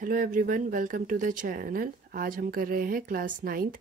Hello everyone, welcome to the channel. आज हम कर रहे हैं class 9th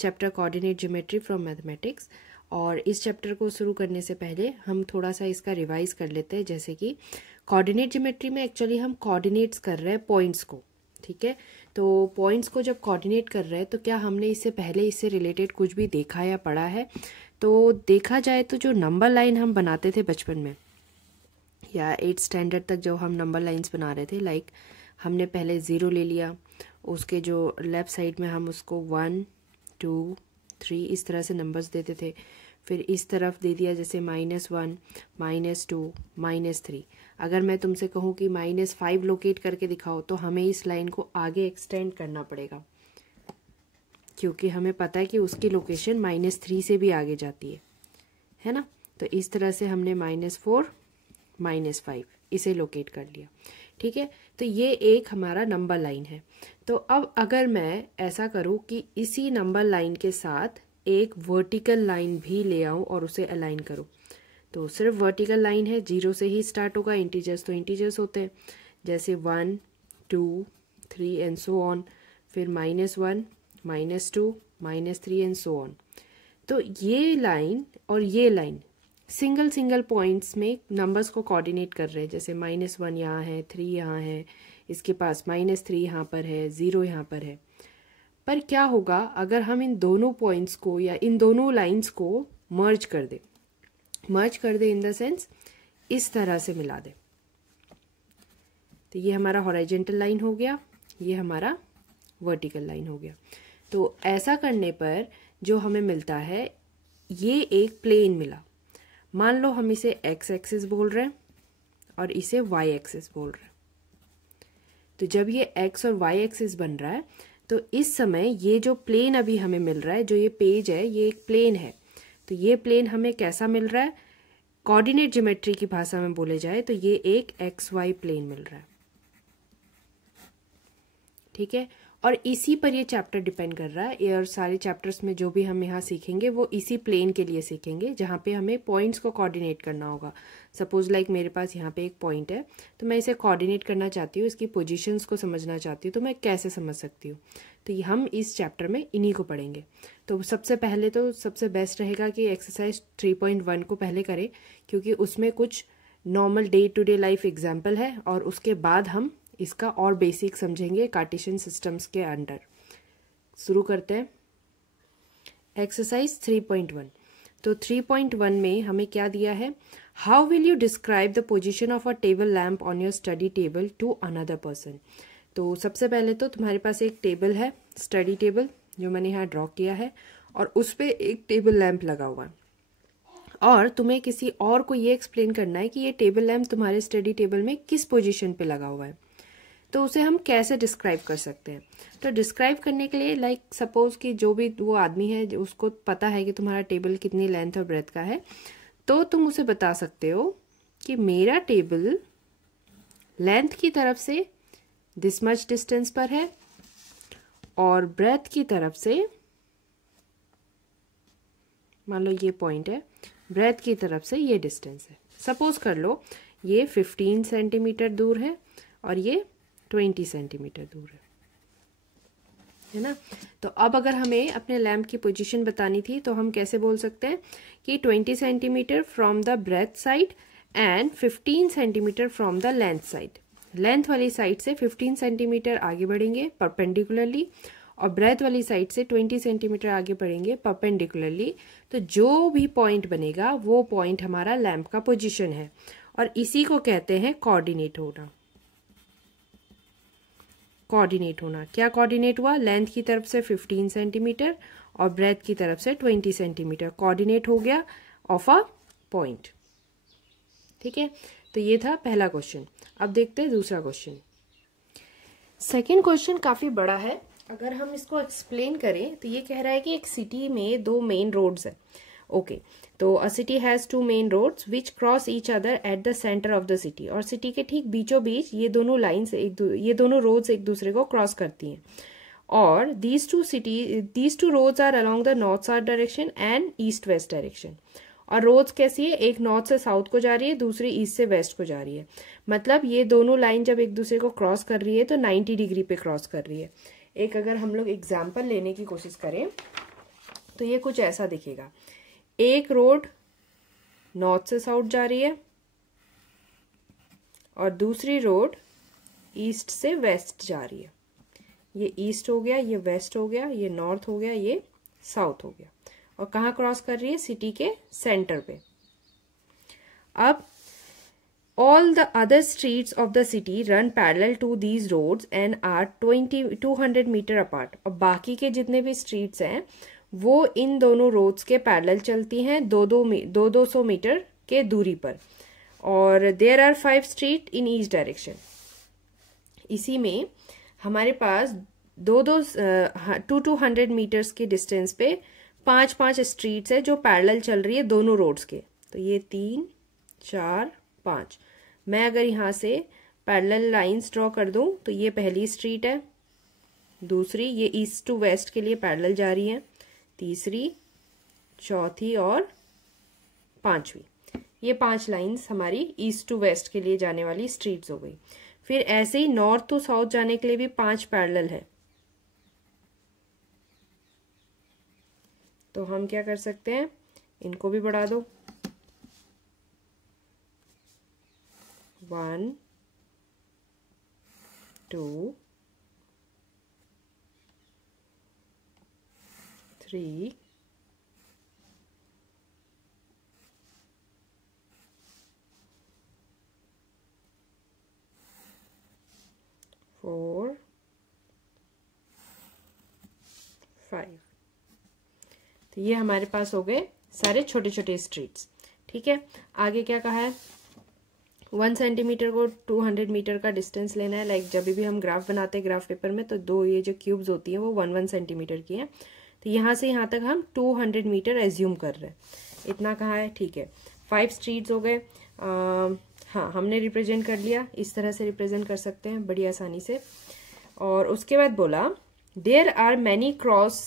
chapter coordinate geometry from mathematics. और इस चैप्टर को शुरू करने से पहले हम थोड़ा सा इसका रिवाइज कर लेते हैं। जैसे कि कोऑर्डिनेट ज्योमेट्री में एक्चुअली हम कोऑर्डिनेट्स कर रहे हैं पॉइंट्स को, ठीक है। तो पॉइंट्स को जब कोऑर्डिनेट कर रहे हैं तो क्या हमने इससे पहले इससे रिलेटेड कुछ भी देखा या पढ़ा है? तो देखा जाए तो जो नंबर लाइन हम बनाते थे बचपन में या 8th स्टैंडर्ड तक जो हम नंबर लाइंस बना रहे थे, लाइक हमने पहले 0 ले लिया, उसके जो लेफ़्ट साइड में हम उसको 1 2 3 इस तरह से नंबर्स देते थे। फिर इस तरफ दे दिया जैसे -1 -2 -3। अगर मैं तुमसे कहूँ कि -5 लोकेट करके दिखाओ तो हमें इस लाइन को आगे एक्सटेंड करना पड़ेगा, क्योंकि हमें पता है कि उसकी लोकेशन -3 से भी आगे जाती है ना। तो इस तरह से हमने -4 -5 इसे लोकेट कर लिया, ठीक है। तो ये एक हमारा नंबर लाइन है। तो अब अगर मैं ऐसा करूँ कि इसी नंबर लाइन के साथ एक वर्टिकल लाइन भी ले आऊँ और उसे अलाइन करूँ, तो सिर्फ वर्टिकल लाइन है, 0 से ही स्टार्ट होगा। इंटीजर्स तो इंटीजर्स होते हैं, जैसे 1 2 3 एंड सो ऑन। फिर -1 -2 -3 एंड सो ऑन। तो ये लाइन और ये लाइन सिंगल सिंगल पॉइंट्स में नंबर्स को कोऑर्डिनेट कर रहे हैं। जैसे -1 यहाँ है, 3 यहाँ है, इसके पास -3 यहाँ पर है, 0 यहाँ पर है। पर क्या होगा अगर हम इन दोनों पॉइंट्स को या इन दोनों लाइंस को मर्ज कर दे इन द सेंस इस तरह से मिला दे। तो ये हमारा हॉरिजॉन्टल लाइन हो गया, ये हमारा वर्टिकल लाइन हो गया। तो ऐसा करने पर जो हमें मिलता है, ये एक प्लेन मिला। मान लो हम इसे x एक्सिस बोल रहे हैं और इसे y एक्सिस बोल रहे हैं। तो जब ये x और y एक्सिस बन रहा है तो इस समय ये जो प्लेन अभी हमें मिल रहा है, जो ये पेज है, ये एक प्लेन है। तो ये प्लेन हमें कैसा मिल रहा है? कोऑर्डिनेट ज्योमेट्री की भाषा में बोले जाए तो ये एक XY प्लेन मिल रहा है, ठीक है। और इसी पर ये चैप्टर डिपेंड कर रहा है। और सारे चैप्टर्स में जो भी हम यहाँ सीखेंगे वो इसी प्लेन के लिए सीखेंगे, जहाँ पे हमें पॉइंट्स को कोऑर्डिनेट करना होगा। सपोज लाइक मेरे पास यहाँ पे एक पॉइंट है, तो मैं इसे कोऑर्डिनेट करना चाहती हूँ, इसकी पोजीशंस को समझना चाहती हूँ, तो मैं कैसे समझ सकती हूँ? तो ये हम इस चैप्टर में इन्हीं को पढ़ेंगे। तो सबसे पहले तो सबसे बेस्ट रहेगा कि एक्सरसाइज 3.1 को पहले करें, क्योंकि उसमें कुछ normal day to day life example है, और उसके बाद हम इसका और बेसिक समझेंगे कार्टेशियन सिस्टम्स के अंडर। शुरू करते हैं एक्सरसाइज 3.1। तो 3.1 में हमें क्या दिया है? How will you describe the position of a table lamp on your study table to another person. तो सबसे पहले तो तुम्हारे पास एक टेबल है, स्टडी टेबल, जो मैंने यहाँ ड्रॉ किया है, और उस पर एक टेबल लैम्प लगा हुआ है। और तुम्हें किसी और को ये एक्सप्लेन करना है कि ये टेबल लैम्प तुम्हारे स्टडी टेबल में किस पोजीशन पे लगा हुआ है। तो उसे हम कैसे डिस्क्राइब कर सकते हैं? तो डिस्क्राइब करने के लिए लाइक सपोज कि जो भी वो आदमी है उसको पता है कि तुम्हारा टेबल कितनी लेंथ और ब्रेथ का है, तो तुम उसे बता सकते हो कि मेरा टेबल लेंथ की तरफ से दिस मच डिस्टेंस पर है और ब्रेथ की तरफ से, मान लो ये पॉइंट है, ब्रेथ की तरफ से ये डिस्टेंस है। सपोज कर लो ये 15 सेंटीमीटर दूर है और ये 20 सेंटीमीटर दूर है ना। तो अब अगर हमें अपने लैम्प की पोजीशन बतानी थी तो हम कैसे बोल सकते हैं कि 20 centimetre from the breadth side and 15 centimetre from the length side. Length वाली साइड से 15 सेंटीमीटर आगे बढ़ेंगे परपेंडिकुलरली, और ब्रेथ वाली साइड से 20 सेंटीमीटर आगे बढ़ेंगे परपेंडिकुलरली। तो जो भी पॉइंट बनेगा वो पॉइंट हमारा लैम्प का पोजीशन है, और इसी को कहते हैं कोऑर्डिनेट होना। कोऑर्डिनेट होना क्या कोऑर्डिनेट हुआ? लेंथ की तरफ से 15 सेंटीमीटर और ब्रेथ की तरफ से 20 सेंटीमीटर कोऑर्डिनेट हो गया ऑफ अ पॉइंट, ठीक है। तो ये था पहला क्वेश्चन। अब देखते हैं दूसरा क्वेश्चन। सेकंड क्वेश्चन काफी बड़ा है। अगर हम इसको एक्सप्लेन करें तो ये कह रहा है कि एक सिटी में 2 मेन रोड्स है। ओके, तो a city has 2 main roads which cross each other at the centre of the city. और सिटी के ठीक बीचों बीच ये दोनों लाइन्स ये दोनों रोड्स एक दूसरे को क्रॉस करती हैं। और these two roads are along the north south direction and east west direction। और रोड्स कैसी है, एक नॉर्थ से साउथ को जा रही है, दूसरी ईस्ट से वेस्ट को जा रही है। मतलब ये दोनों लाइन जब एक दूसरे को क्रॉस कर रही है तो 90 डिग्री पे क्रॉस कर रही है। एक अगर हम लोग एग्जाम्पल लेने की कोशिश करें तो ये कुछ ऐसा दिखेगा। एक रोड नॉर्थ से साउथ जा रही है और दूसरी रोड ईस्ट से वेस्ट जा रही है। ये ईस्ट हो गया, ये वेस्ट हो गया, ये नॉर्थ हो गया, ये साउथ हो गया। और कहाँ क्रॉस कर रही है, सिटी के सेंटर पे। अब all the other streets of the city run parallel to these roads and are 200 metre apart। और बाकी के जितने भी स्ट्रीट्स हैं वो इन दोनों रोड्स के पैरेलल चलती हैं 200 मीटर के दूरी पर। और there are 5 street in each direction। इसी में हमारे पास 200 मीटर्स के डिस्टेंस पे 5 स्ट्रीट्स है जो पैरेलल चल रही है दोनों रोड्स के। तो ये 3, 4, 5। मैं अगर यहाँ से पैरेलल लाइंस ड्रॉ कर दूं तो ये पहली स्ट्रीट है, दूसरी ये ईस्ट टू वेस्ट के लिए पैरेलल जा रही है, तीसरी, चौथी और पांचवी। ये 5 लाइंस हमारी ईस्ट टू वेस्ट के लिए जाने वाली स्ट्रीट्स हो गई। फिर ऐसे ही नॉर्थ टू साउथ जाने के लिए भी 5 पैरेलल है। तो हम क्या कर सकते हैं, इनको भी बढ़ा दो। 1, 2, 3, 4, 5। तो ये हमारे पास हो गए सारे छोटे छोटे स्ट्रीट्स। ठीक है, आगे क्या कहा है, 1 सेंटीमीटर को 200 मीटर का डिस्टेंस लेना है। लाइक जब भी हम ग्राफ बनाते हैं ग्राफ पेपर में तो दो ये जो क्यूब्स होती हैं वो 1 सेंटीमीटर की हैं। तो यहाँ से यहाँ तक हम 200 मीटर एज्यूम कर रहे हैं। इतना कहा है, ठीक है। 5 स्ट्रीट्स हो गए। हाँ, हमने रिप्रेजेंट कर लिया, इस तरह से रिप्रेजेंट कर सकते हैं बड़ी आसानी से। और उसके बाद बोला there are many cross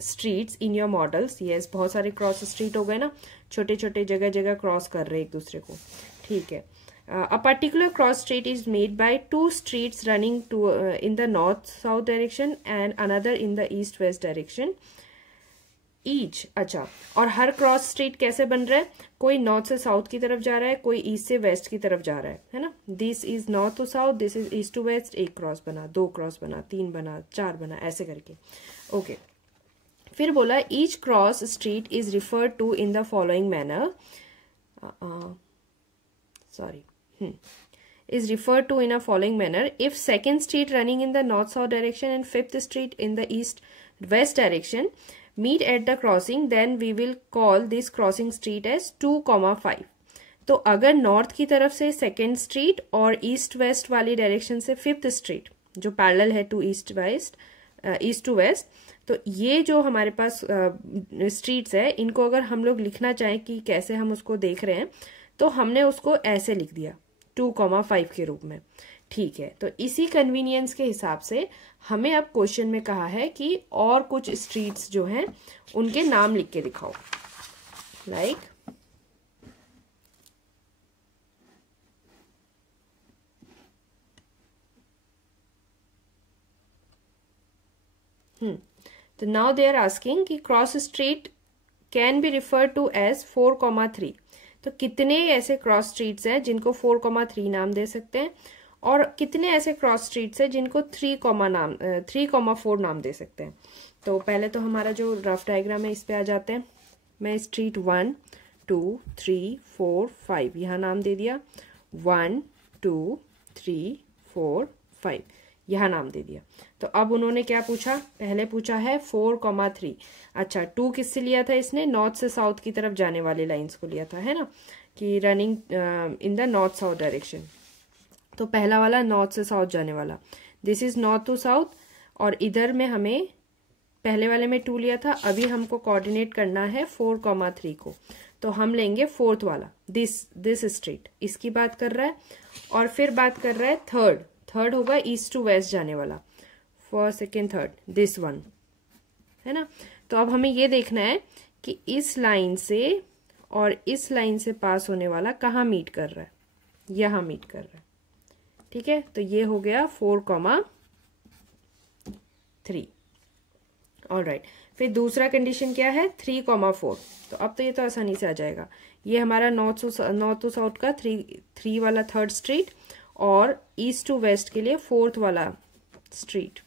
streets in your models. Yes, बहुत सारे क्रॉस स्ट्रीट हो गए ना, छोटे छोटे जगह जगह क्रॉस कर रहे हैं एक दूसरे को। ठीक है, a particular cross street is made by 2 streets running to in the north south direction and another in the east west direction each। अच्छा, और हर क्रॉस स्ट्रीट कैसे बन रहा है, कोई नॉर्थ से साउथ की तरफ जा रहा है, कोई ईस्ट से वेस्ट की तरफ जा रहा है ना। This is north to south, this is east to west. एक क्रॉस बना, 2 क्रॉस बना, 3 बना, 4 बना, ऐसे करके। ओके, फिर बोला each cross street is referred to in the following manner. is referred to in a following manner. If second street running in the north south direction and 5th street in the east west direction meet at the crossing, then we will call this crossing street as 2,5। तो अगर north की तरफ से second street और east west वाली direction से 5th street जो parallel है टू ईस्ट टू वेस्ट, तो ये जो हमारे पास स्ट्रीट्स है इनको अगर हम लोग लिखना चाहें कि कैसे हम उसको देख रहे हैं तो हमने उसको ऐसे लिख दिया 2,5 के रूप में। ठीक है, तो इसी कन्वीनियंस के हिसाब से हमें अब क्वेश्चन में कहा है कि और कुछ स्ट्रीट्स जो हैं उनके नाम लिख के दिखाओ। लाइक तो नाउ दे आर आस्किंग कि cross street can be referred to as 4,3। तो कितने ऐसे क्रॉस स्ट्रीट्स हैं जिनको 4,3 नाम दे सकते हैं और कितने ऐसे क्रॉस स्ट्रीट्स हैं जिनको 3,4 नाम दे सकते हैं। तो पहले तो हमारा जो रफ डायग्राम है इस पे आ जाते हैं। मैं स्ट्रीट 1, 2, 3, 4, 5 यहाँ नाम दे दिया। 1, 2, 3, 4, 5 यहाँ नाम दे दिया। तो अब उन्होंने क्या पूछा, पहले पूछा है 4,3। अच्छा, 2 किससे लिया था इसने, नॉर्थ से साउथ की तरफ जाने वाली लाइंस को लिया था, है ना, कि running in the north south direction. तो पहला वाला नॉर्थ से साउथ जाने वाला, this is north to south. और इधर में हमें पहले वाले में 2 लिया था, अभी हमको कोऑर्डिनेट करना है 4,3 को। तो हम लेंगे 4th वाला, दिस स्ट्रीट, इसकी बात कर रहा है। और फिर बात कर रहा है थर्ड होगा ईस्ट टू वेस्ट जाने वाला, first, second, third, this one, है ना। तो अब हमें ये देखना है कि इस लाइन से और इस लाइन से पास होने वाला कहाँ मीट कर रहा है, यहाँ मीट कर रहा है। ठीक है, तो ये हो गया 4,3। ऑलराइट, फिर दूसरा कंडीशन क्या है, 3,4। तो अब तो ये तो आसानी से आ जाएगा। ये हमारा नॉर्थ टू साउथ का थ्री वाला थर्ड स्ट्रीट और ईस्ट टू वेस्ट के लिए फोर्थ वाला स्ट्रीट,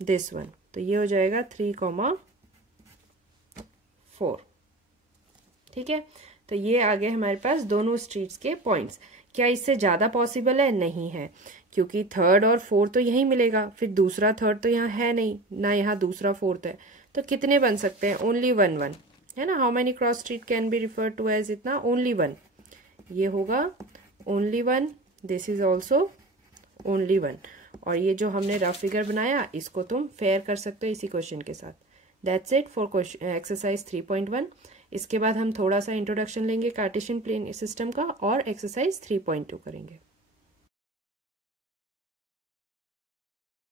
दिस वन। तो ये हो जाएगा 3,4। ठीक है, तो ये आ गए हमारे पास दोनों स्ट्रीट्स के पॉइंट्स। क्या इससे ज़्यादा पॉसिबल है? नहीं है, क्योंकि थर्ड और फोर्थ तो यहीं मिलेगा, फिर दूसरा थर्ड तो यहाँ है नहीं, ना यहाँ दूसरा फोर्थ है। तो कितने बन सकते हैं? ओनली वन वन, है ना। How many cross street can be refer to as इतना? Only one. ये होगा only one, this is also only one. और ये जो हमने रफ फिगर बनाया इसको तुम फेयर कर सकते हो इसी क्वेश्चन के साथ। That's it for exercise 3.1। इसके बाद हम थोड़ा सा इंट्रोडक्शन लेंगे कार्टेशियन प्लेन सिस्टम का और एक्सरसाइज 3.2 करेंगे।